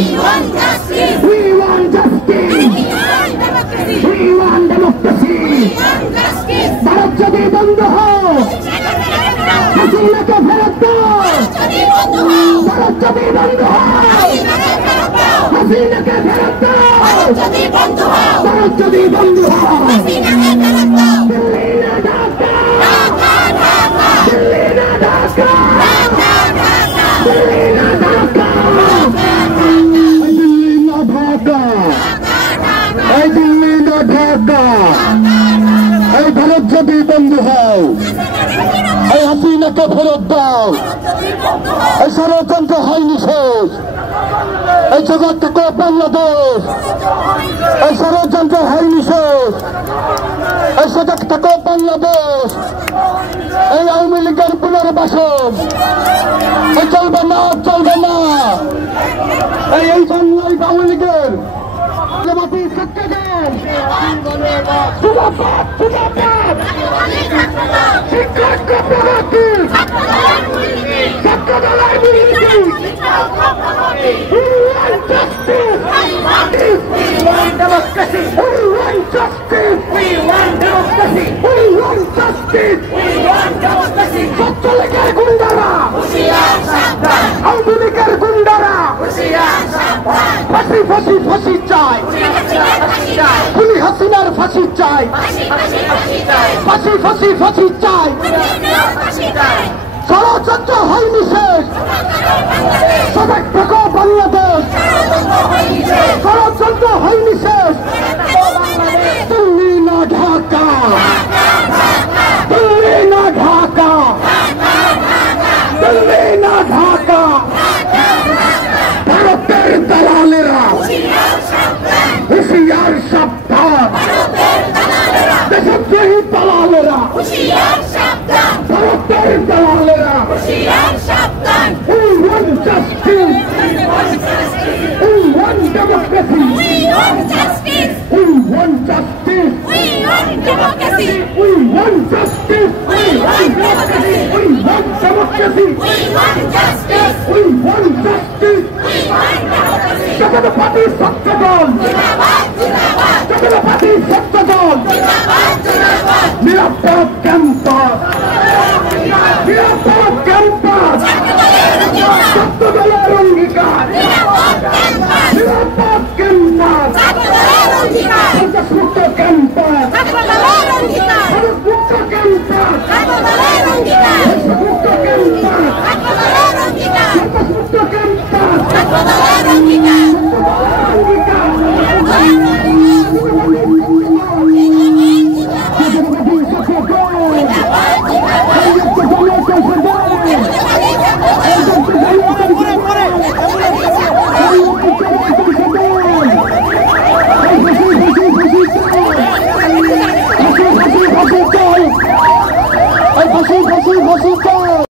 We want justice. We want democracy. Bharat যদি বন্ধ হয় হাসিনাকে ফেরত দাও। ভারত যদি বন্ধ হয় হাসিনাকে ফেরত দাও। ভারত যদি বন্ধ হয় দিল্লি না ঢাকা, দিল্লি না ঢাকা, দিল্লি না ঢাকা, দিল্লি না ঢাকা, এই দিল্লি না ঢাকা। এই ভারত যদি বন্ধ হয় এই হাসিনাকে ফেরত দাও। এই ষড়যন্ত্র হয়নি শেষ, এই জগৎ থেকে বাংলাদেশ। এই ষড়যন্ত্র হয়নি শেষ, এই সজাগ থেকে বাংলাদেশ। এই আওয়ামী লীগের পুনর্বাসন এই চলবে না, চলবে না। এই বাংলায় আওয়ামী লীগের গুন্ডারা, আওয়ামী লীগের গুন্ডারা ফাঁসি ফাঁসি ফাঁসি চায়, খুনি হাসিনার ফাঁসি চায়, ফাঁসি ফাঁসি ফাঁসি চায়। ষড়যন্ত্র হয়নি শেষ, সজাগ থাকো বাংলাদেশ। ষড়যন্ত্র হয়নি শেষ, দিল্লি না ঢাকা, দিল্লি না ঢাকা, দিল্লি না ঢাকা। ভারতের দালালেরা হুঁশিয়ার সাবধান, দেশদ্রোহী দালালেরা ভারতের দালালেরা। We want justice. We want democracy. We want justice. We want justice. We want democracy. We want justice. We want democracy. We want democracy. We want justice. We want justice. We want democracy. জাতীয় party সত্যদল জিন্দাবাদ, জিন্দাবাদ। জাতীয় party সত্যদল জিন্দাবাদ, জিন্দাবাদ। নিরাপদ campus, নিরাপদ campus, সত্যদলের অঙ্গীকার। নিরাপদ ক্যাম্পাস, সন্ত্রাসমুক্ত ক্যাম্পাস, সন্ত্রাসমুক্ত ক্যাম্পাস, সন্ত্রাসমুক্ত ক্যাম্পাস, সন্ত্রাসমুক্ত ক্যাম্পাস।